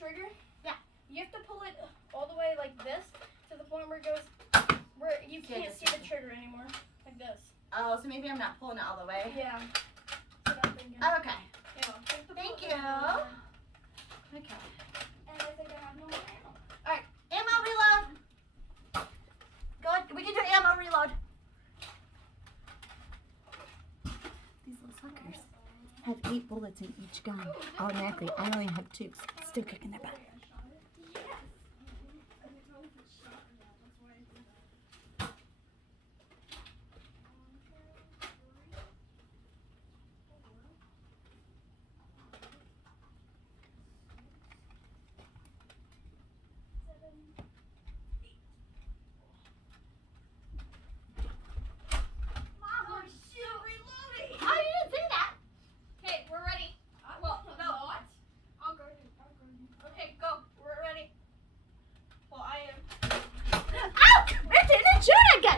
trigger? Yeah. You have to pull it all the way like this to the point where it goes, where you can't see the trigger anymore. Like this. Oh, so maybe I'm not pulling it all the way. Yeah. That's what I'm thinking. Oh, okay. Yeah. Thank you. Okay. And I think I have no more ammo. All right. Ammo reload. Go ahead. We can do ammo reload. These little suckers have 8 bullets in each gun automatically. I only have 2. Still kicking their butt.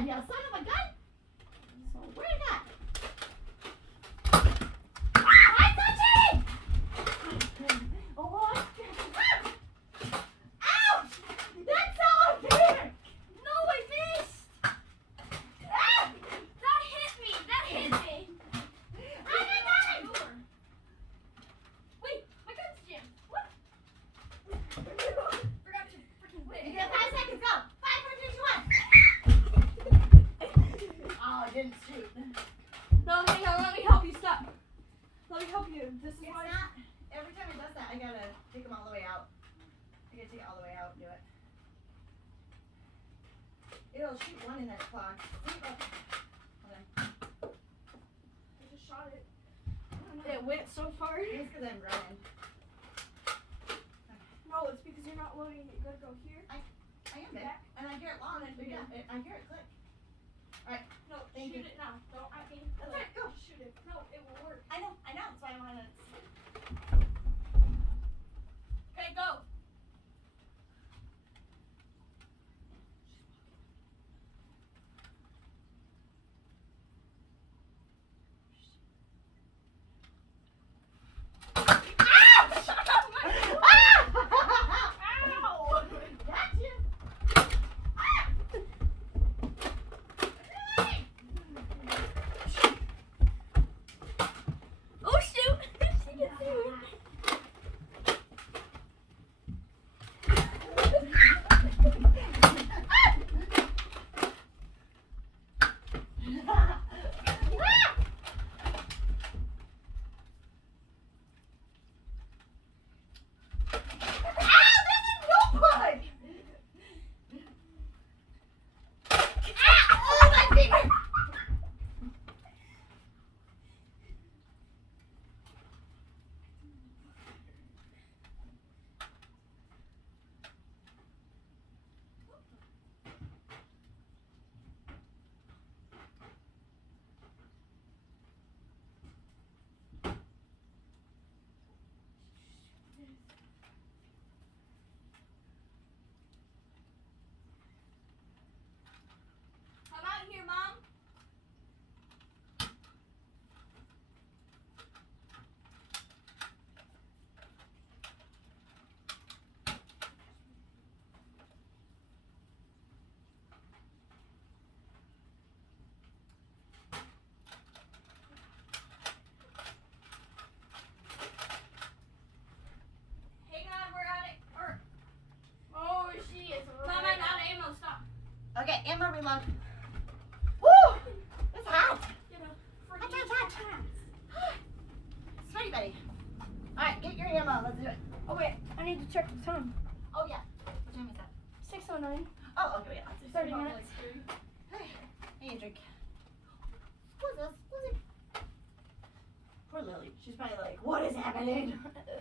You son of a gun! So where is that? I'm touching! Oh, ouch! That's so unfair! No, I missed! Ah! That hit me! That hit me! I'm not done! Wait, my gun's jammed. What? Forgot to freaking wait. You got 5 seconds, go! 5, 4, 3, 2, 1! Oh, I didn't shoot. No, hang on, let me help you. Stop. Let me help you. This is It's why. not. Every time it does that, I gotta take them all the way out. I gotta take it all the way out and do it. It'll shoot one and then it clocks. See, look. Hold on. I just shot it. It went so far. It's because I'm running. No, it's because you're not loading it. You gotta go here. I am back. And I hear it long. And yeah, I hear it click. Alright. No, Thank shoot you. it now. Don't. I mean, That's right, go. Just shoot it. No, it will work. I know. That's why I wanted to. Okay, go. Ow! Gotcha! Oh shoot! She can see me. I'm out here, Mom. Hang on, we're at it. Oh, she is. Mom, I'm out of ammo. Stop. Okay, ammo reload. Woo! It's hot. Get a Hot, freaking hot, hot. Sweaty Betty. Alright, get your ammo. Let's do it. Oh wait, I need to check the time. Oh, yeah. What time is that? 6:09. Oh, okay, yeah. Let's do 30 it. minutes. Hey, I need a drink. Who's this? Who's it? Poor Lily. She's probably like, what is happening?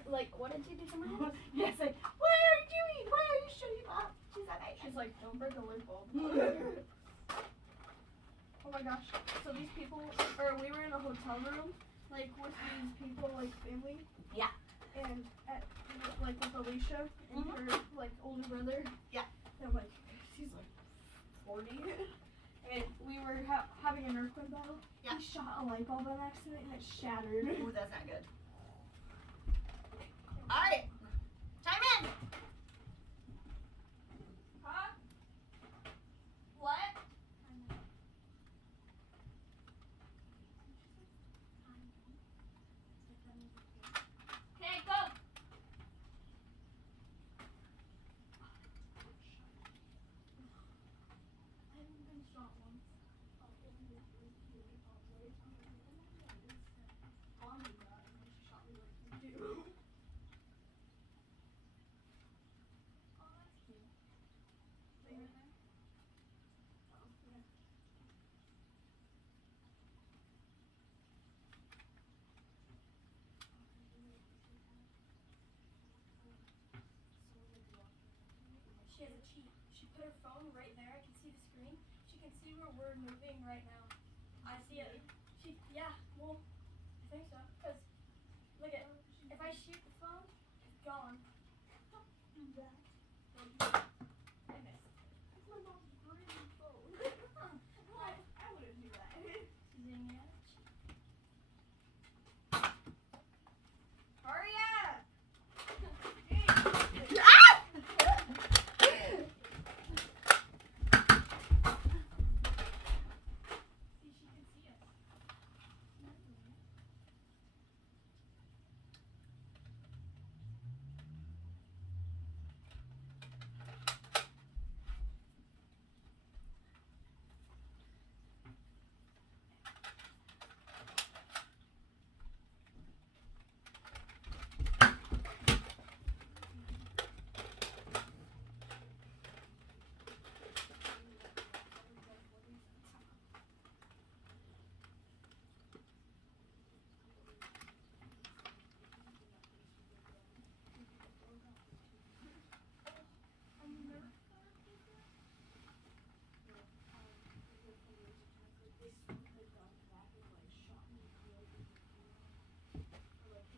Like, what did you do to my house? Yes, like, what are you doing? Why are you shooting up? She's like, She's like, don't break a light bulb. Oh my gosh. So these people, or we were in a hotel room, like with these people, like family. Yeah. And like with Alicia and her like older brother. Yeah. And like, she's like 40. And we were having a Nerf Gun battle. Yeah. He shot a light bulb on accident and it shattered. Ooh, that's not good. Alright. Time in. put her phone right there. I can see the screen. She can see where we're moving right now. I see it. Yeah, well, I think so. Because, look at, if I shoot the phone, it's gone. Do that. I missed. It's my mom's green phone. I wouldn't do that. Zing it. Hurry up! See, she can see us.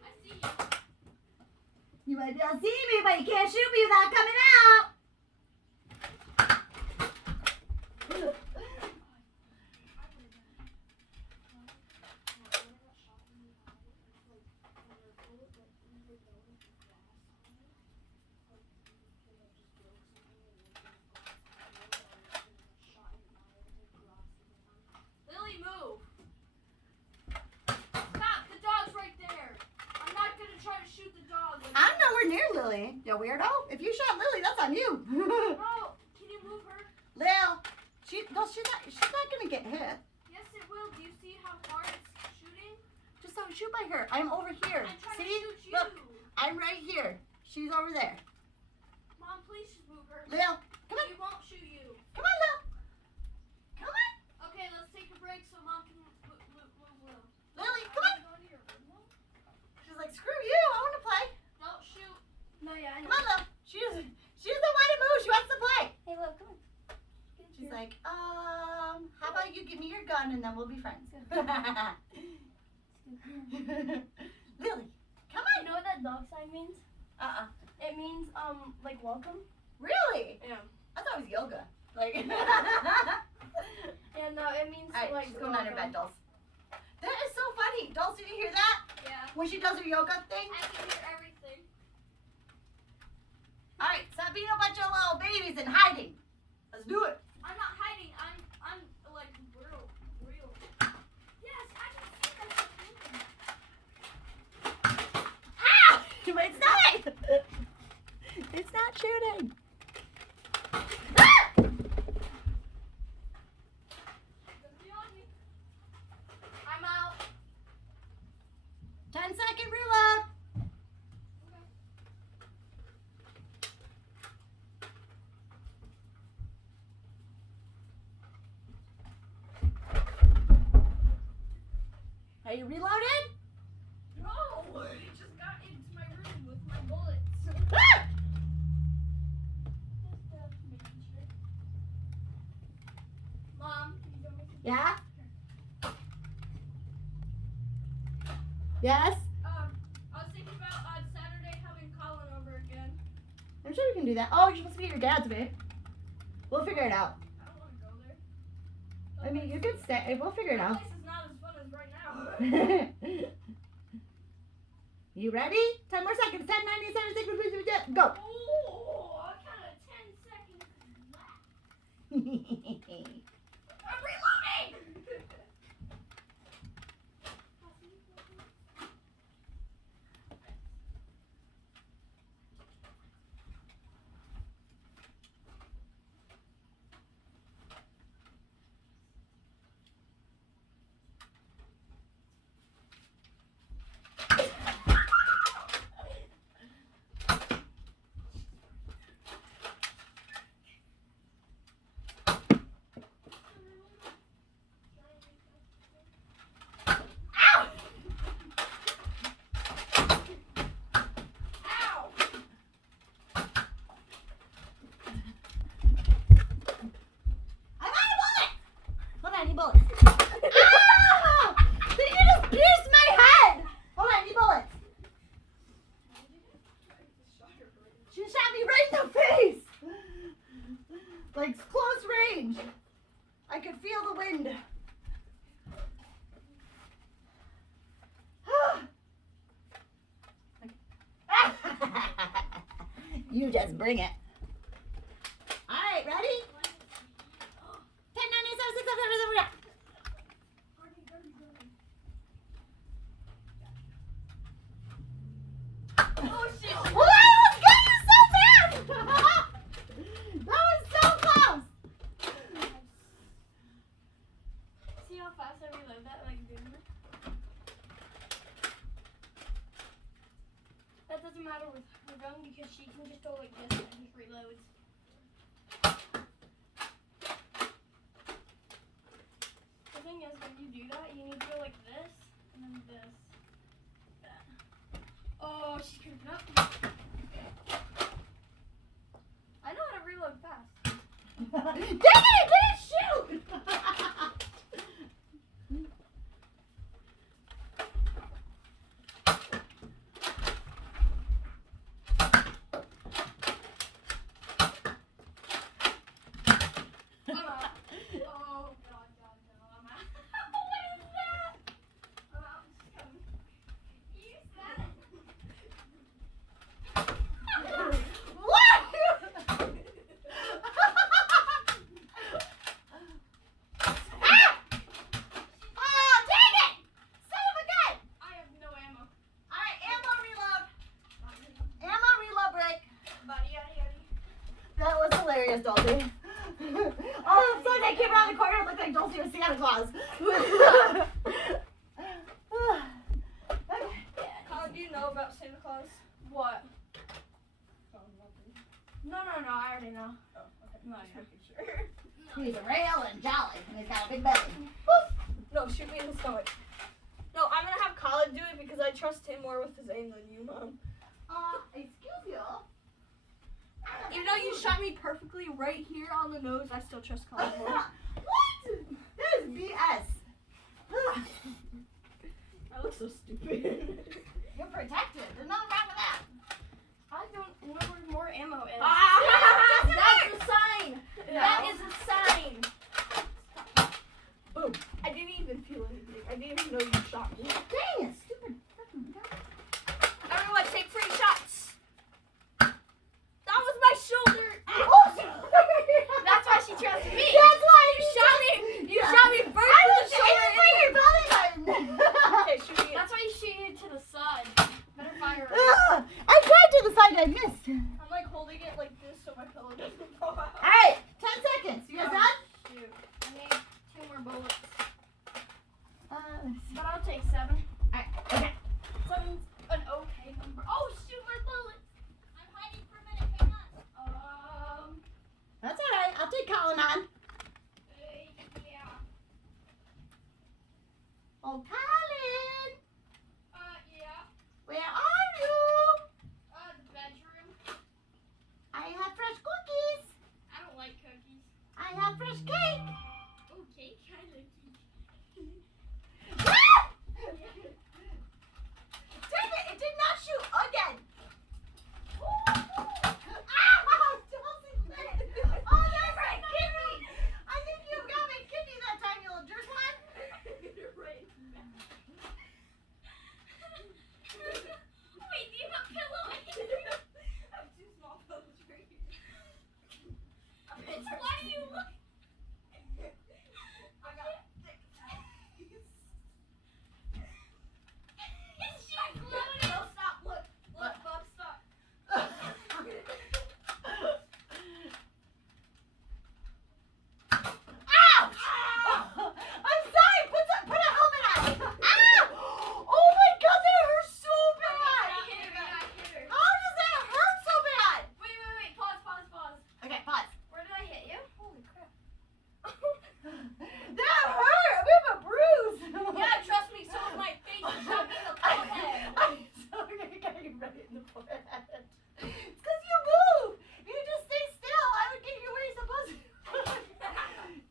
I see you. You might be able to see me, but you can't shoot me without coming out. Lily, move. Stop, the dog's right there. I'm not gonna try to shoot the dog. I'm nowhere near Lily, you weirdo. If you shot Lily, that's on you. No, can you move her? Lil, she's not gonna get hit. Yes, it will. Do you see how far it's shooting? Just don't shoot by her. I'm over here. I'm trying See? to shoot you. Look, I'm right here. She's over there. Mom, please just move her. Lil, come on. She won't shoot you. Come on, Lil. Come on. Okay, let's take a break so Mom can move Lil. Lily, come on. Go to your room. She's like, screw you. I want to play. Don't shoot. No, yeah, I know. Come on, Lil. She doesn't want to move. She wants to play. Hey, Lil, come on. She's like, how about you give me your gun and then we'll be friends. Lily, come on. You know what that dog sign means? It means, like welcome. Really? Yeah. I thought it was yoga. Like. Yeah, no, it means Alright, like she's going on her bed, welcome. Dolls. That is so funny. Dolls, did you hear that? Yeah. When she does her yoga thing? I can hear everything. Alright, stop being a bunch of little babies and hiding. Let's do it. I'm not hiding. I'm like real. Yes, I can see that. Ah! But it's not. It's not shooting. Ah! I'm out. 10-second reload. Are you reloaded? No, he just got into my room with my bullets. Ah! Mom, can you go make Yeah? Yes? I was thinking about on Saturday having Colin over again. I'm sure we can do that. Oh, you're supposed to be at your dad's, babe. We'll figure it out. I don't want to go there. I mean, you could stay. We'll figure it That out. place is not as fun as right now. You ready? 10 more seconds. 10, 9, 8, 7, 6, 5, 4, 3, 2, 1, go. Oh, I counted 10 seconds. I'm reloading! burned. You just bring it. All right, ready? 10, 9, 8, 7, 6, 5, 4, 3, 2, 1. Oh shit! Well, that was good. So fast. That was so close. See how fast I reload that? Like, that doesn't matter with her gun because she can just go like this and it just reloads. The thing is, when you do that, you need to go like this and then this. That. Oh, she's creeping up. I know how to reload fast. Dang it! It didn't shoot. I'm out. Oh god, no, I'm out. What is that? I'm out. Just come. Use that. What? Ah! Oh, dang it! Son of a gun! I have no ammo. All right, ammo reload. Ammo reload break. Buddy, yaddy, yaddy. That was hilarious, Dulcie. All of a sudden, I came around the corner and looked like Dulcie was Santa Claus. How do you know about Santa Claus? What? No, I already know. Oh, okay. No, Just yeah. making sure. He's real and jolly, and he's got a big belly. No, shoot me in the stomach. No, I'm gonna have Colin do it because I trust him more with his aim than you, Mom. Excuse you. Even though you shot me perfectly right here on the nose, I still trust Colin more. What? That is BS. I look so stupid. You're protected. There's nothing wrong with that. I don't know where more ammo is. Doesn't That's matter. a sign. That is a sign. Boom. I didn't even feel anything. I didn't even know you shot me. Dang it, stupid fucking gun. Everyone, take 3 shots. That was my shoulder. Oh, sorry. That's why she trusted me. That's why You shot me. You shot me first I to was the shoulder. aiming for your belly button. Okay, shoot me. That's why you shoot it to the side. Better fire. Ugh, I tried to the side, I missed. I'm like holding it like this so my pillow doesn't fall out. All right, 10 seconds. You guys done? Shoot. I need 2 more bullets. Let's see. But I'll take 7. All right, okay. 7's an okay number. Oh shoot, my bullets. I'm hiding for a minute. Hang on. That's all right. I'll take Colin on. Yeah. Oh, Colin. Yeah. Where are you? The bedroom. I have fresh cookies. I don't like cookies. I have fresh cake. Okay, I like cake. Ah! Dang it, it did not shoot again. Ah, Dulcie quit. Oh, that's my kidney. I think you got my kidney that time, you little jerk one. Right. Wait, do you have a pillow? I have 2 small pillows right here. Bitch, why do you look? I got 6. She's loaded. No, stop. Look, Bob, stop. Ouch! I'm sorry. Put a helmet on. Ah! Oh my God, that hurts so bad. I hit her. How does that hurt so bad? Wait. Pause. Okay, pause. Where did I hit you? Holy crap. That hurt. We have a bruise. Yeah, trust me, so was my face. You shot me in the forehead. I'm sorry. I got you right in the forehead. It's because you move. If you just stay still, I would get you where you're supposed to.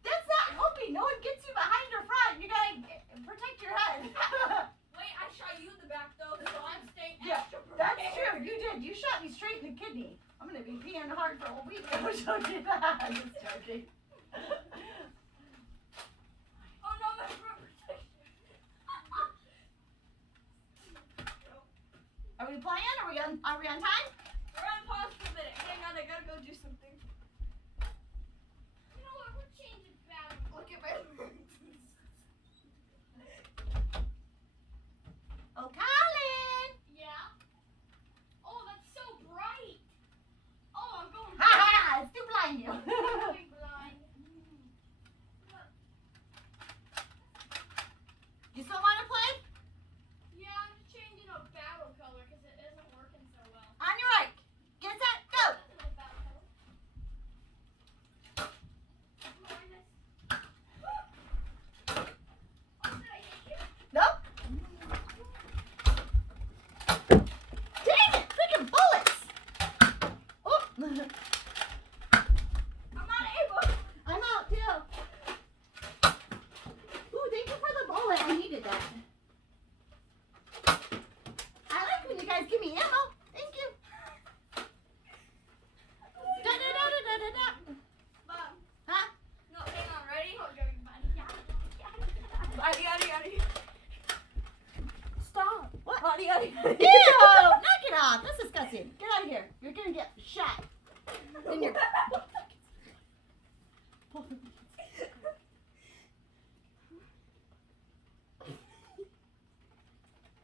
That's not helping. No one gets you behind or front. You gotta protect your head. Wait, I shot you in the back though, so I'm staying Yeah, extra that's prepared. true. You did. You shot me straight in the kidney. I'm gonna be peeing hard for a whole week. I'm joking. I'm just joking. we playing? Are we on time? We're on pause for a minute. Hang on, I gotta go do something. You know what? We're changing battle. Look at my Oh, Colin! Yeah? Oh, that's so bright. Oh, I'm going Ha ha! It's too blind you. I'm going blind. You still want to play? Yeah, I'm just changing a battle color because it isn't working so well. On your right. Get set, go! That's a battle color. Oh, did I hit you? Nope. Dang it! Freaking bullets! Oh. I'm not able. I'm out too. Ooh, thank you for the bullet. I needed that. I like when you guys give me ammo. Thank you. Da da da da da da da. Mom. Huh? No, hang on. Ready? Oh, going Yaddy, yaddy, yaddy. Stop. What? Yaddy, yaddy. Ew! Knock it off. That's disgusting. Get out of here. You're gonna get shot. In your.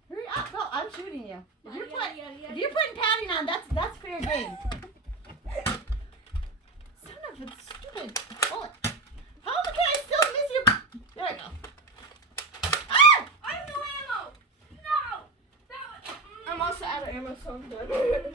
Hurry up! No, I'm shooting you. If you're putting padding on, that's fair game. Son of a stupid bullet. How can I still miss your? There we go. Ah! I have no ammo. No. That was, I'm also out of ammo, so I'm done.